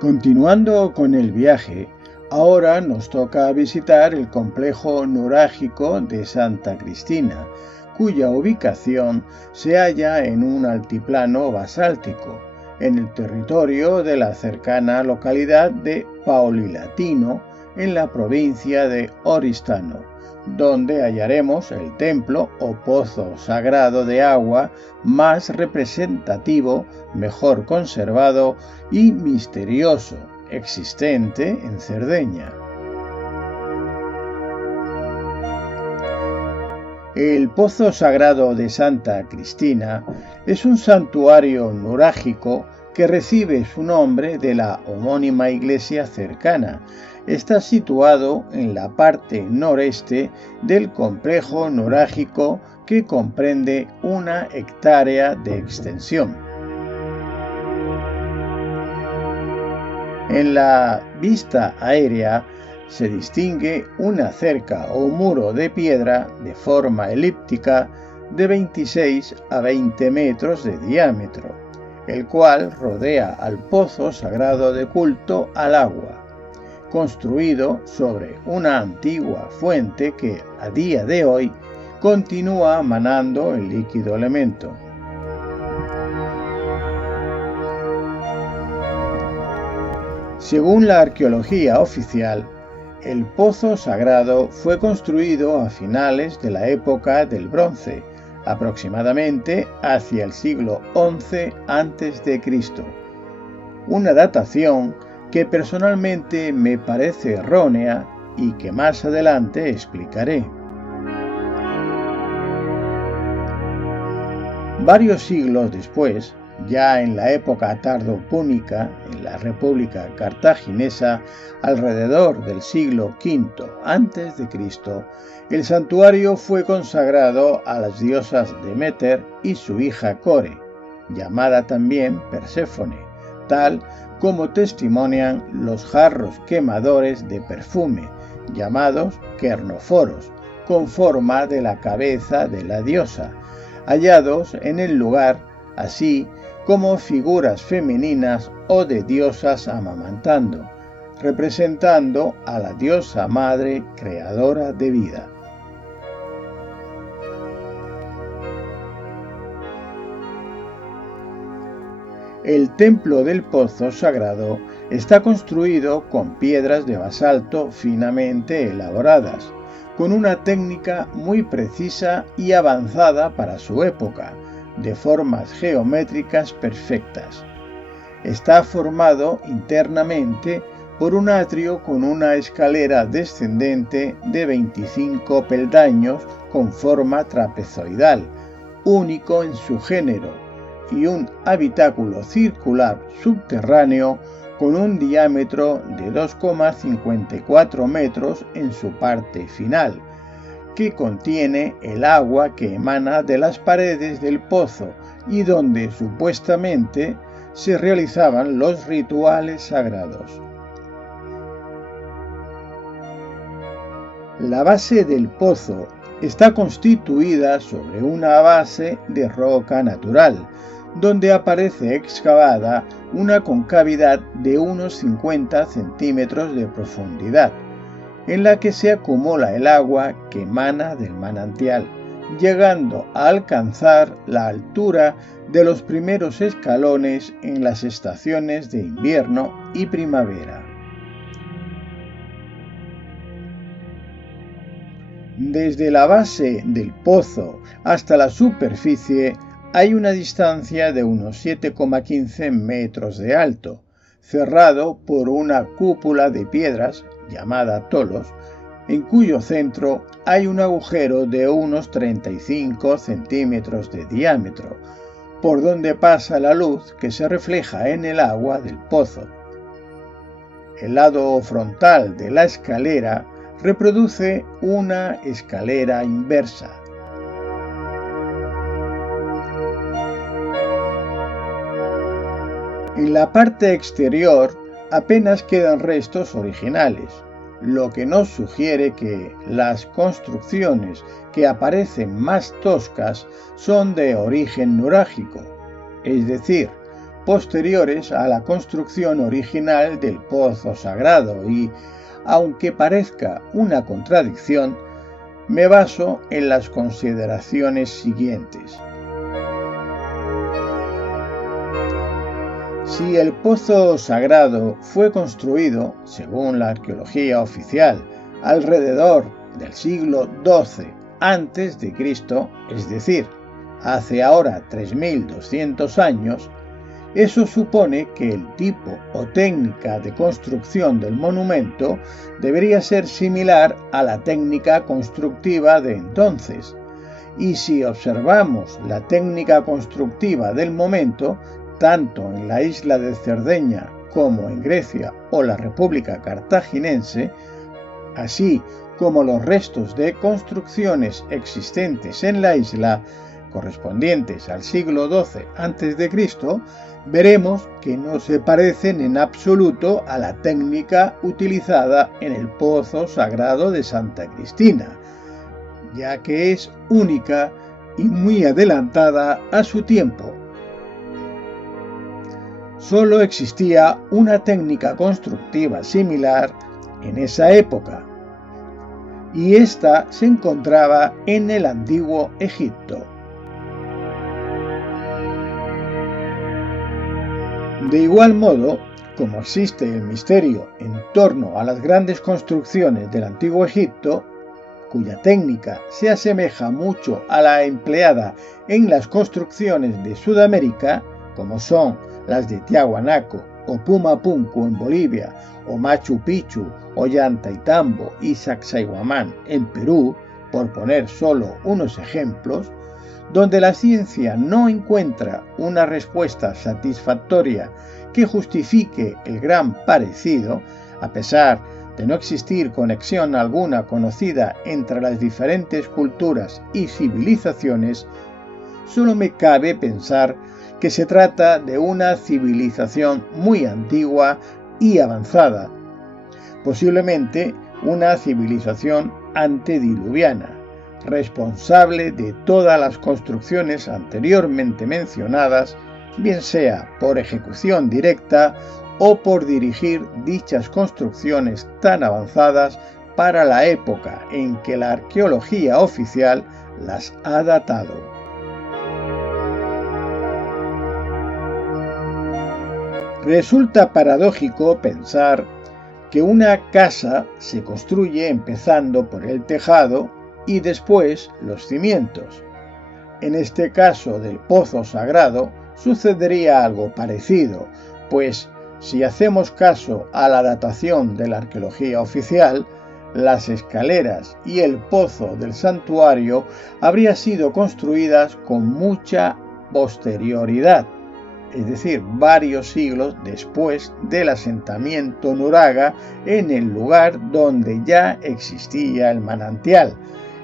Continuando con el viaje, ahora nos toca visitar el complejo nurágico de Santa Cristina, cuya ubicación se halla en un altiplano basáltico, en el territorio de la cercana localidad de Paulilatino, en la provincia de Oristano, donde hallaremos el templo o pozo sagrado de agua más representativo, mejor conservado y misterioso existente en Cerdeña. El Pozo Sagrado de Santa Cristina es un santuario nurágico que recibe su nombre de la homónima iglesia cercana. Está situado en la parte noreste del complejo nurágico que comprende 1 hectárea de extensión. En la vista aérea se distingue una cerca o muro de piedra de forma elíptica de 26 a 20 metros de diámetro, el cual rodea al pozo sagrado de culto al agua, construido sobre una antigua fuente que a día de hoy continúa manando el líquido elemento. Según la arqueología oficial, el pozo sagrado fue construido a finales de la época del Bronce, aproximadamente hacia el siglo XI a.C., una datación que personalmente me parece errónea y que más adelante explicaré. Varios siglos después, ya en la época tardopúnica, en la República Cartaginesa, alrededor del siglo V a.C., el santuario fue consagrado a las diosas Demeter y su hija Core, llamada también Perséfone, tal como testimonian los jarros quemadores de perfume, llamados quernoforos, con forma de la cabeza de la diosa, hallados en el lugar, así como figuras femeninas o de diosas amamantando, representando a la diosa madre creadora de vida. El templo del pozo sagrado está construido con piedras de basalto finamente elaboradas, con una técnica muy precisa y avanzada para su época, de formas geométricas perfectas. Está formado internamente por un atrio con una escalera descendente de 25 peldaños con forma trapezoidal, único en su género, y un habitáculo circular subterráneo con un diámetro de 2,54 metros en su parte final, que contiene el agua que emana de las paredes del pozo y donde supuestamente se realizaban los rituales sagrados. La base del pozo está constituida sobre una base de roca natural, donde aparece excavada una concavidad de unos 50 centímetros de profundidad, en la que se acumula el agua que emana del manantial, llegando a alcanzar la altura de los primeros escalones en las estaciones de invierno y primavera. Desde la base del pozo hasta la superficie hay una distancia de unos 7,15 metros de alto, cerrado por una cúpula de piedras llamada tolos, en cuyo centro hay un agujero de unos 35 centímetros de diámetro, por donde pasa la luz que se refleja en el agua del pozo. El lado frontal de la escalera reproduce una escalera inversa. En la parte exterior apenas quedan restos originales, lo que nos sugiere que las construcciones que aparecen más toscas son de origen nurágico, es decir, posteriores a la construcción original del pozo sagrado y, aunque parezca una contradicción, me baso en las consideraciones siguientes. Si el pozo sagrado fue construido, según la arqueología oficial, alrededor del siglo XII a.C., es decir, hace ahora 3200 años, eso supone que el tipo o técnica de construcción del monumento debería ser similar a la técnica constructiva de entonces. Y si observamos la técnica constructiva del momento, tanto en la isla de Cerdeña como en Grecia o la República Cartaginense, así como los restos de construcciones existentes en la isla correspondientes al siglo XII a.C., veremos que no se parecen en absoluto a la técnica utilizada en el pozo sagrado de Santa Cristina, ya que es única y muy adelantada a su tiempo. Solo existía una técnica constructiva similar en esa época, y esta se encontraba en el antiguo Egipto. De igual modo, como existe el misterio en torno a las grandes construcciones del antiguo Egipto, cuya técnica se asemeja mucho a la empleada en las construcciones de Sudamérica, como son las de Tiahuanaco o Pumapunku en Bolivia, o Machu Picchu, Ollantaytambo y Sacsayhuamán en Perú, por poner solo unos ejemplos, donde la ciencia no encuentra una respuesta satisfactoria que justifique el gran parecido, a pesar de no existir conexión alguna conocida entre las diferentes culturas y civilizaciones, solo me cabe pensar que se trata de una civilización muy antigua y avanzada, posiblemente una civilización antediluviana, responsable de todas las construcciones anteriormente mencionadas, bien sea por ejecución directa o por dirigir dichas construcciones tan avanzadas para la época en que la arqueología oficial las ha datado. Resulta paradójico pensar que una casa se construye empezando por el tejado y después los cimientos. En este caso del pozo sagrado sucedería algo parecido, pues si hacemos caso a la datación de la arqueología oficial, las escaleras y el pozo del santuario habrían sido construidas con mucha posterioridad, es decir, varios siglos después del asentamiento nuraga en el lugar donde ya existía el manantial,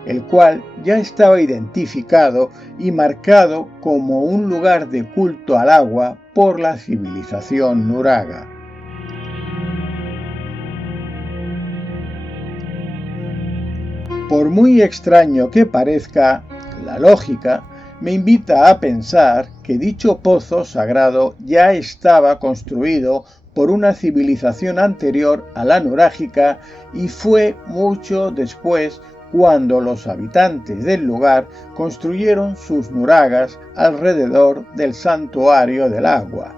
el cual ya estaba identificado y marcado como un lugar de culto al agua por la civilización nuraga. Por muy extraño que parezca, la lógica me invita a pensar que dicho pozo sagrado ya estaba construido por una civilización anterior a la nurágica y fue mucho después cuando los habitantes del lugar construyeron sus nuragas alrededor del santuario del agua,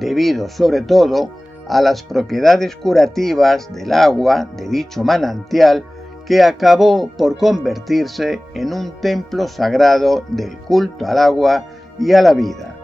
debido sobre todo a las propiedades curativas del agua de dicho manantial, que acabó por convertirse en un templo sagrado del culto al agua y a la vida.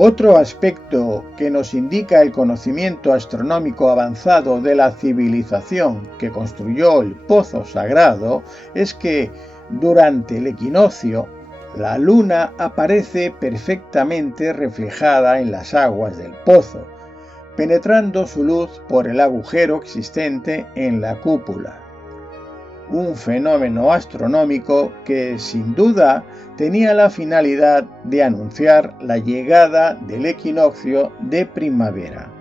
Otro aspecto que nos indica el conocimiento astronómico avanzado de la civilización que construyó el pozo sagrado es que durante el equinoccio la luna aparece perfectamente reflejada en las aguas del pozo, penetrando su luz por el agujero existente en la cúpula. Un fenómeno astronómico que, sin duda, tenía la finalidad de anunciar la llegada del equinoccio de primavera.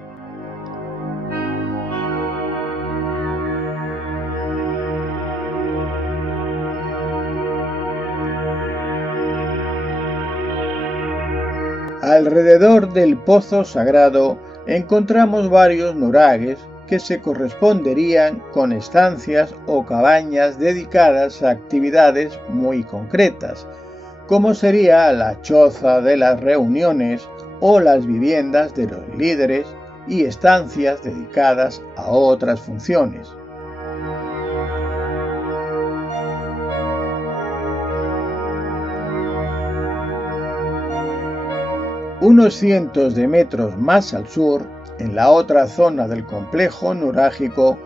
Alrededor del pozo sagrado encontramos varios nuragues que se corresponderían con estancias o cabañas dedicadas a actividades muy concretas, como sería la choza de las reuniones o las viviendas de los líderes y estancias dedicadas a otras funciones. Unos cientos de metros más al sur, en la otra zona del complejo nurágico,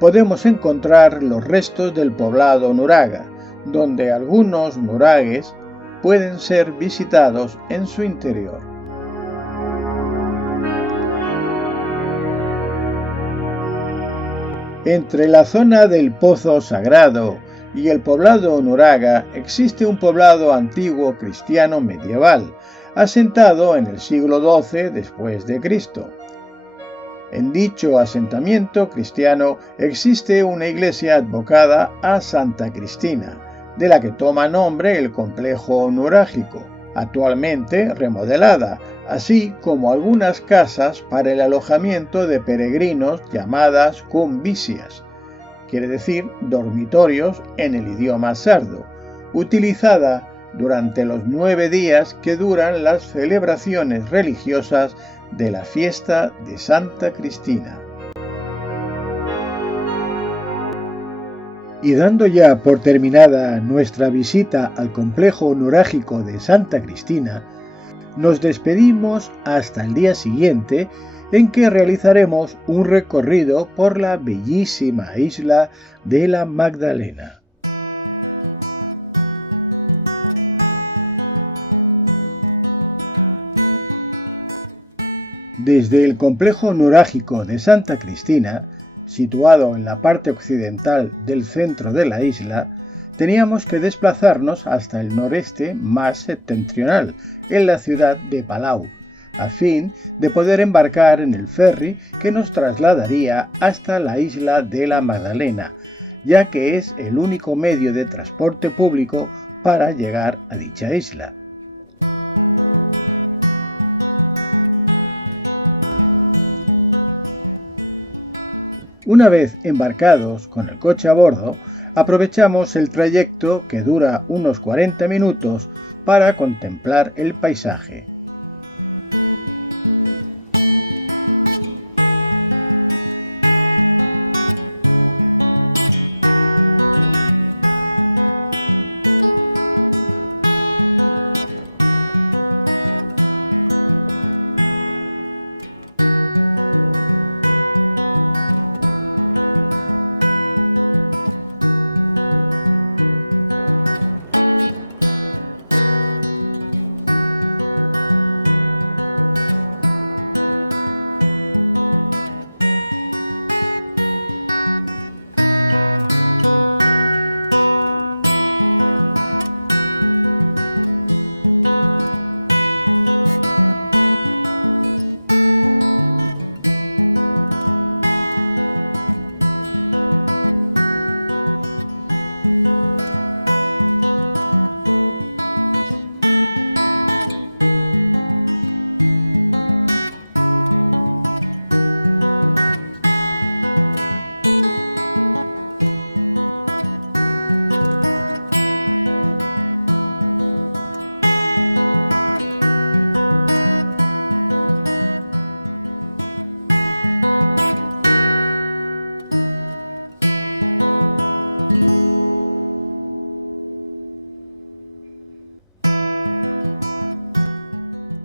podemos encontrar los restos del poblado nuraga, donde algunos nuragues pueden ser visitados en su interior. Entre la zona del Pozo Sagrado y el poblado nuraga existe un poblado antiguo cristiano medieval, asentado en el siglo XII después de Cristo. En dicho asentamiento cristiano existe una iglesia advocada a Santa Cristina, de la que toma nombre el complejo nurágico, actualmente remodelada, así como algunas casas para el alojamiento de peregrinos llamadas cumbicias, quiere decir dormitorios en el idioma sardo, utilizada durante los 9 días que duran las celebraciones religiosas de la fiesta de Santa Cristina. Y dando ya por terminada nuestra visita al complejo nurágico de Santa Cristina, nos despedimos hasta el día siguiente, en que realizaremos un recorrido por la bellísima isla de la Magdalena. Desde el complejo nurágico de Santa Cristina, situado en la parte occidental del centro de la isla, teníamos que desplazarnos hasta el noreste más septentrional, en la ciudad de Palau, a fin de poder embarcar en el ferry que nos trasladaría hasta la isla de la Magdalena, ya que es el único medio de transporte público para llegar a dicha isla. Una vez embarcados con el coche a bordo, aprovechamos el trayecto, que dura unos 40 minutos, para contemplar el paisaje.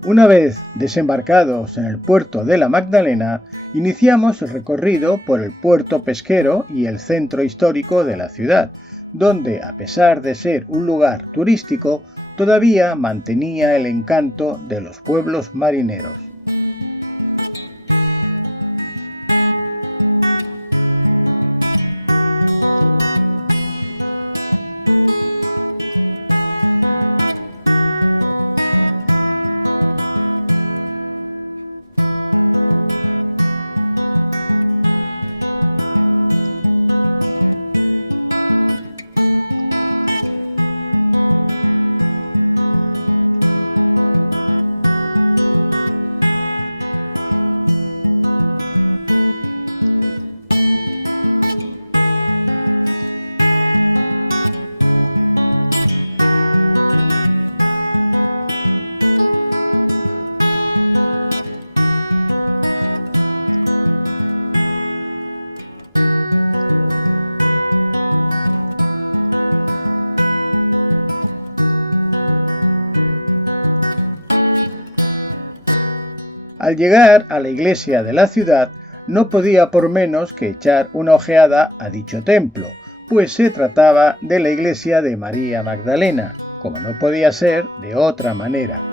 Una vez desembarcados en el puerto de la Magdalena, iniciamos el recorrido por el puerto pesquero y el centro histórico de la ciudad, donde, a pesar de ser un lugar turístico, todavía mantenía el encanto de los pueblos marineros. Al llegar a la iglesia de la ciudad, no podía por menos que echar una ojeada a dicho templo, pues se trataba de la iglesia de María Magdalena, como no podía ser de otra manera.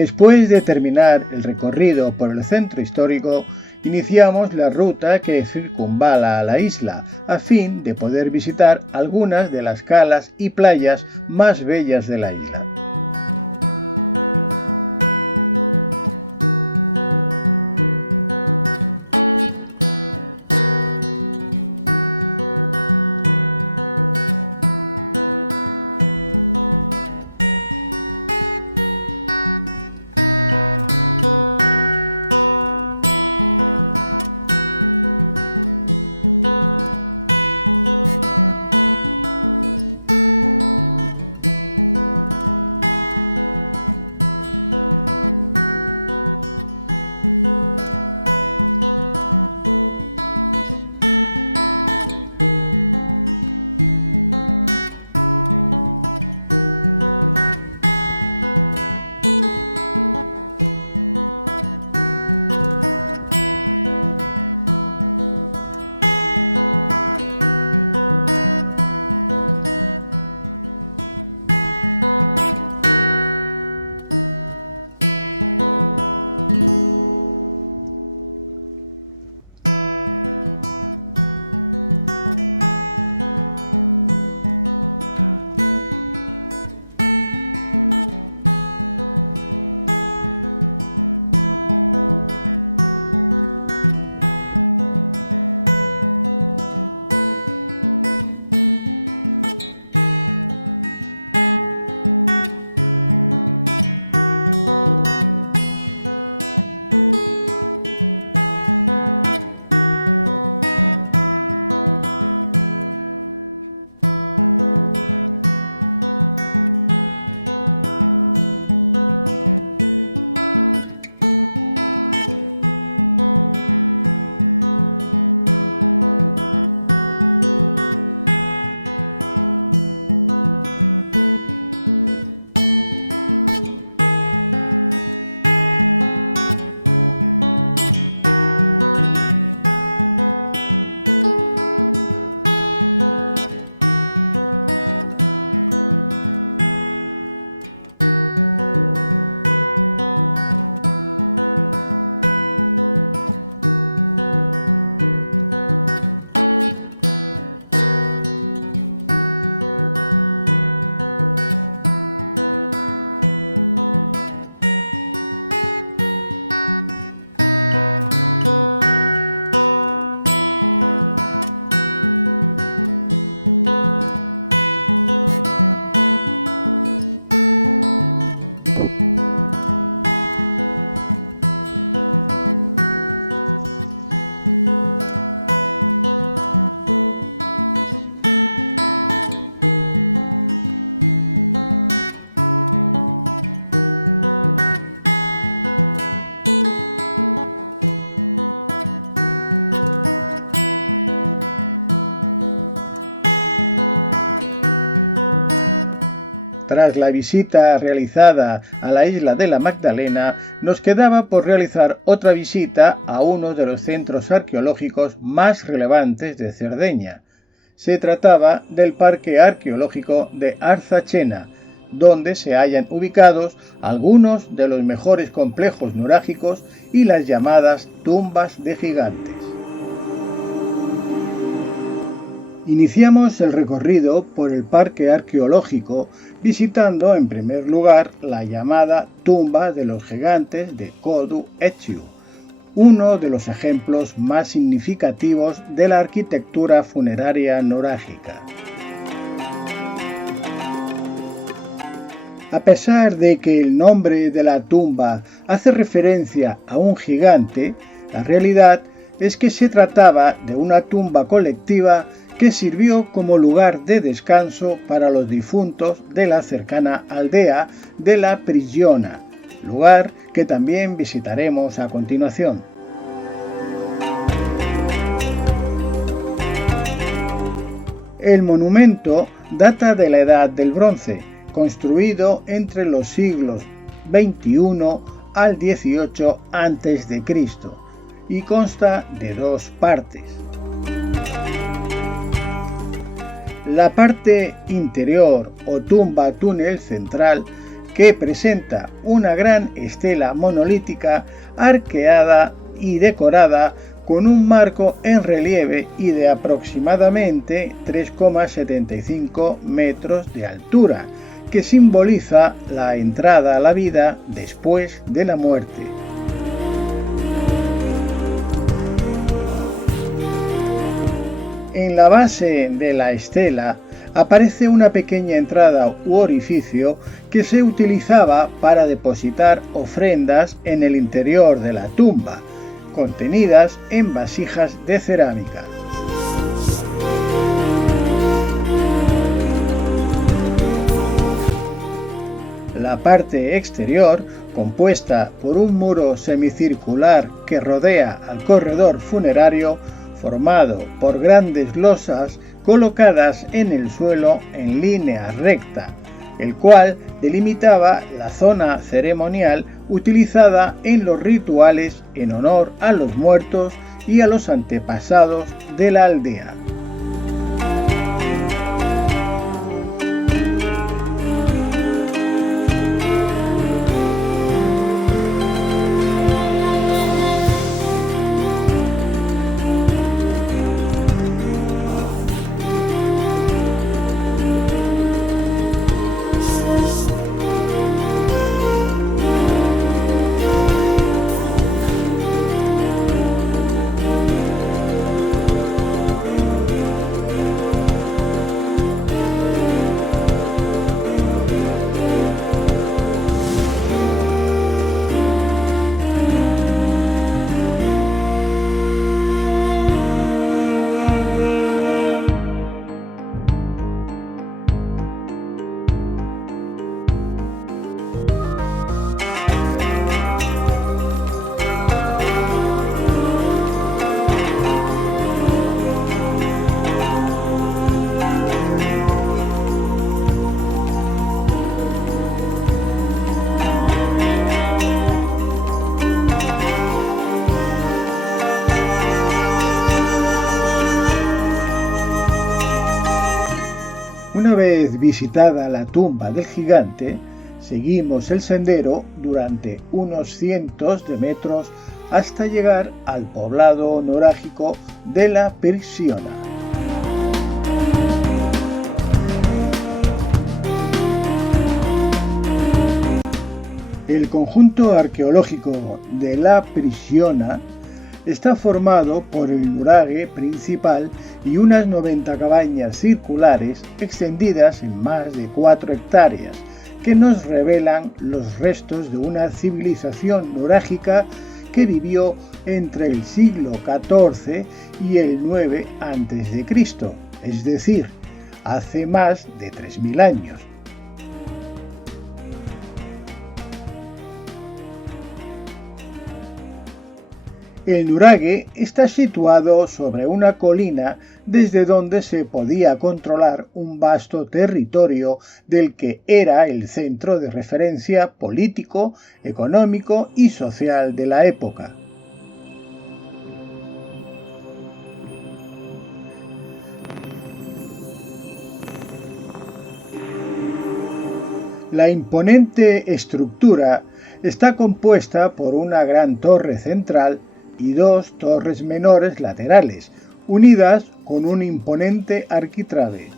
Después de terminar el recorrido por el centro histórico, iniciamos la ruta que circunvala a la isla, a fin de poder visitar algunas de las calas y playas más bellas de la isla. la visita realizada a la isla de la Magdalena, nos quedaba por realizar otra visita a uno de los centros arqueológicos más relevantes de Cerdeña. Se trataba del Parque Arqueológico de Arzachena, donde se hallan ubicados algunos de los mejores complejos nurágicos y las llamadas tumbas de gigantes. Iniciamos el recorrido por el parque arqueológico visitando en primer lugar la llamada tumba de los gigantes de Kodu Etziu, uno de los ejemplos más significativos de la arquitectura funeraria nurágica. A pesar de que el nombre de la tumba hace referencia a un gigante, la realidad es que se trataba de una tumba colectiva que sirvió como lugar de descanso para los difuntos de la cercana aldea de la Prigiona, lugar que también visitaremos a continuación. El monumento data de la Edad del Bronce, construido entre los siglos XXI al XVIII a.C. y consta de dos partes. La parte interior o tumba túnel central, que presenta una gran estela monolítica arqueada y decorada con un marco en relieve y de aproximadamente 3,75 metros de altura, que simboliza la entrada a la vida después de la muerte. En la base de la estela aparece una pequeña entrada u orificio que se utilizaba para depositar ofrendas en el interior de la tumba, contenidas en vasijas de cerámica. La parte exterior, compuesta por un muro semicircular que rodea al corredor funerario, formado por grandes losas colocadas en el suelo en línea recta, el cual delimitaba la zona ceremonial utilizada en los rituales en honor a los muertos y a los antepasados de la aldea. Una vez visitada la tumba del gigante, seguimos el sendero durante unos cientos de metros hasta llegar al poblado nurágico de la Prigiona. El conjunto arqueológico de la Prigiona está formado por el nuraghe principal y unas 90 cabañas circulares extendidas en más de 4 hectáreas, que nos revelan los restos de una civilización nurágica que vivió entre el siglo XIV y el IX a.C., es decir, hace más de 3000 años. El nuraghe está situado sobre una colina desde donde se podía controlar un vasto territorio del que era el centro de referencia político, económico y social de la época. La imponente estructura está compuesta por una gran torre central y dos torres menores laterales, unidas con un imponente arquitrabe.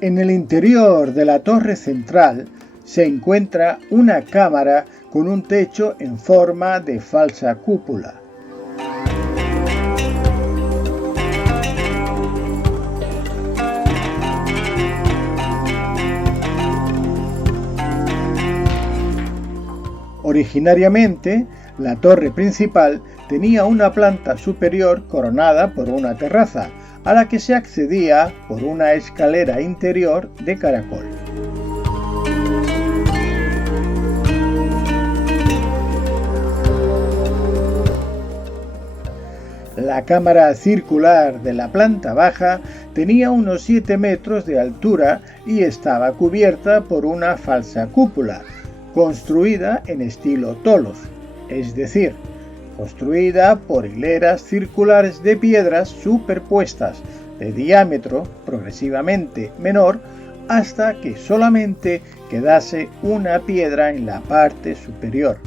En el interior de la torre central se encuentra una cámara con un techo en forma de falsa cúpula. Originariamente, la torre principal tenía una planta superior coronada por una terraza, a la que se accedía por una escalera interior de caracol. La cámara circular de la planta baja tenía unos 7 metros de altura y estaba cubierta por una falsa cúpula, construida en estilo tolos, es decir, construida por hileras circulares de piedras superpuestas de diámetro progresivamente menor hasta que solamente quedase una piedra en la parte superior.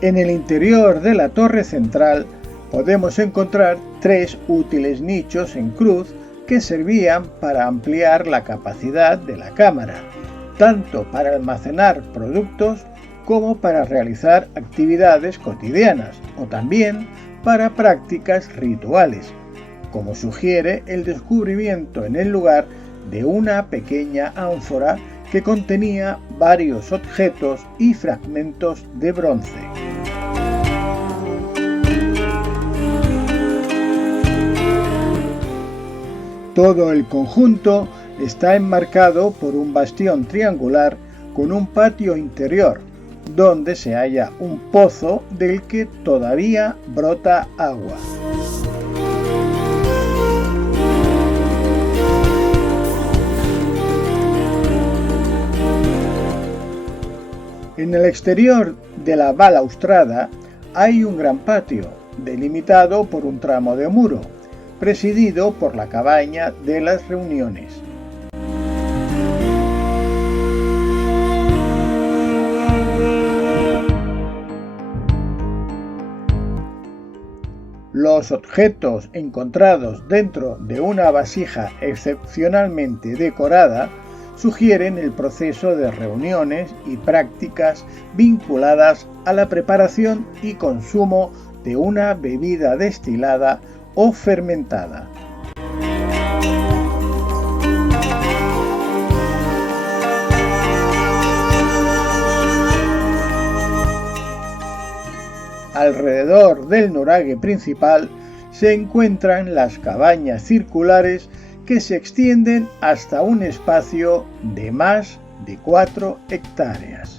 En el interior de la torre central podemos encontrar 3 útiles nichos en cruz que servían para ampliar la capacidad de la cámara, tanto para almacenar productos como para realizar actividades cotidianas o también para prácticas rituales, como sugiere el descubrimiento en el lugar de una pequeña ánfora que contenía varios objetos y fragmentos de bronce. Todo el conjunto está enmarcado por un bastión triangular con un patio interior, donde se halla un pozo del que todavía brota agua. En el exterior de la balaustrada hay un gran patio, delimitado por un tramo de muro, presidido por la cabaña de las reuniones. Los objetos encontrados dentro de una vasija excepcionalmente decorada sugieren el proceso de reuniones y prácticas vinculadas a la preparación y consumo de una bebida destilada o fermentada. Alrededor del nuraghe principal se encuentran las cabañas circulares que se extienden hasta un espacio de más de 4 hectáreas.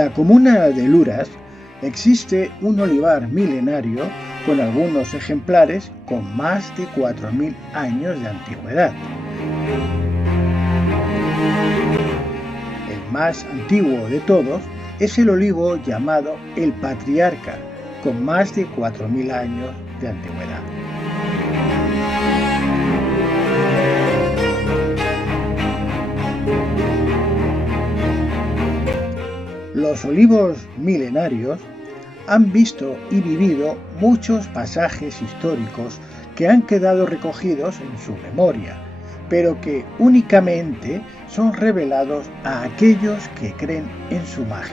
la comuna de Luras existe un olivar milenario con algunos ejemplares con más de 4.000 años de antigüedad. El más antiguo de todos es el olivo llamado el Patriarca, con más de 4.000 años de antigüedad. Los olivos milenarios han visto y vivido muchos pasajes históricos que han quedado recogidos en su memoria, pero que únicamente son revelados a aquellos que creen en su magia.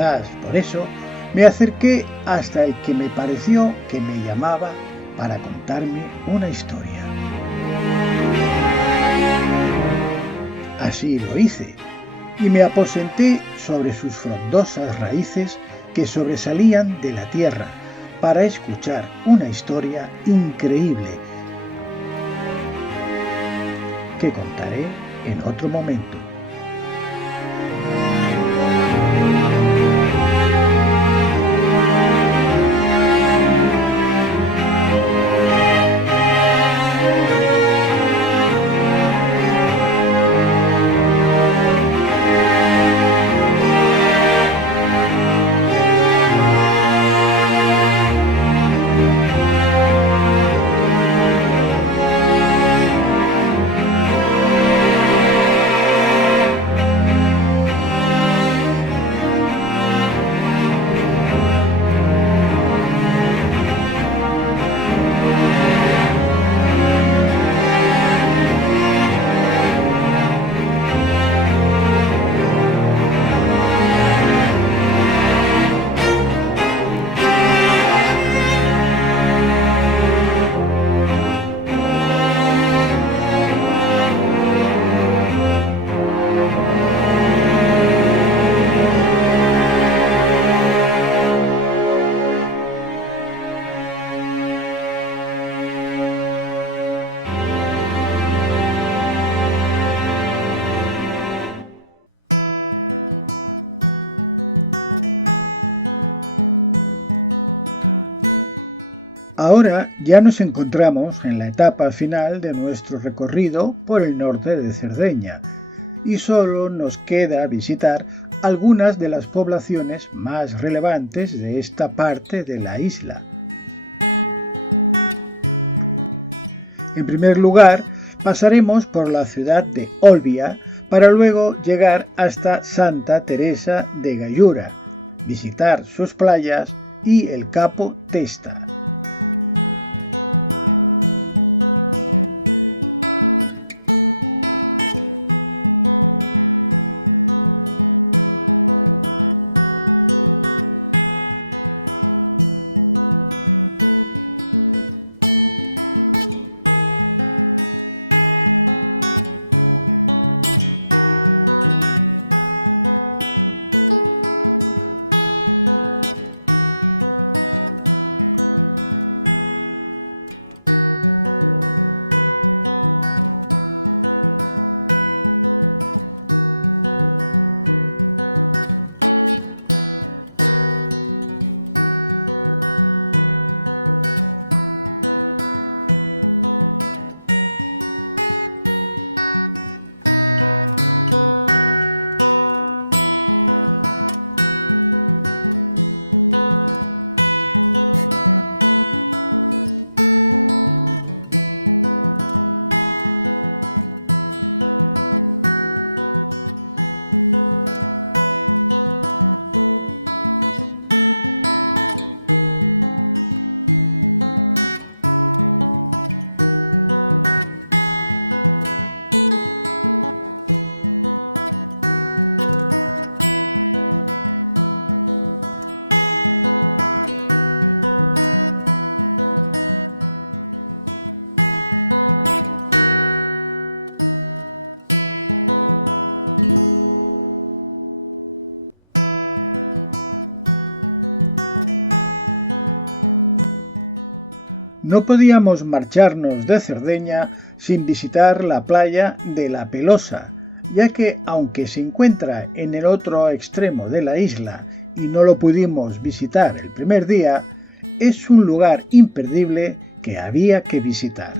Quizás por eso me acerqué hasta el que me pareció que me llamaba para contarme una historia. Así lo hice y me aposenté sobre sus frondosas raíces que sobresalían de la tierra para escuchar una historia increíble que contaré en otro momento. Ahora ya nos encontramos en la etapa final de nuestro recorrido por el norte de Cerdeña y solo nos queda visitar algunas de las poblaciones más relevantes de esta parte de la isla. En primer lugar, pasaremos por la ciudad de Olbia para luego llegar hasta Santa Teresa de Gallura, visitar sus playas y el Capo Testa. No podíamos marcharnos de Cerdeña sin visitar la playa de La Pelosa, ya que aunque se encuentra en el otro extremo de la isla y no lo pudimos visitar el primer día, es un lugar imperdible que había que visitar.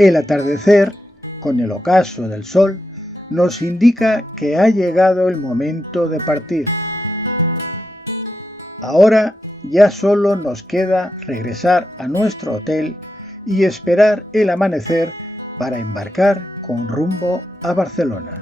El atardecer, con el ocaso del sol, nos indica que ha llegado el momento de partir. Ahora ya solo nos queda regresar a nuestro hotel y esperar el amanecer para embarcar con rumbo a Barcelona.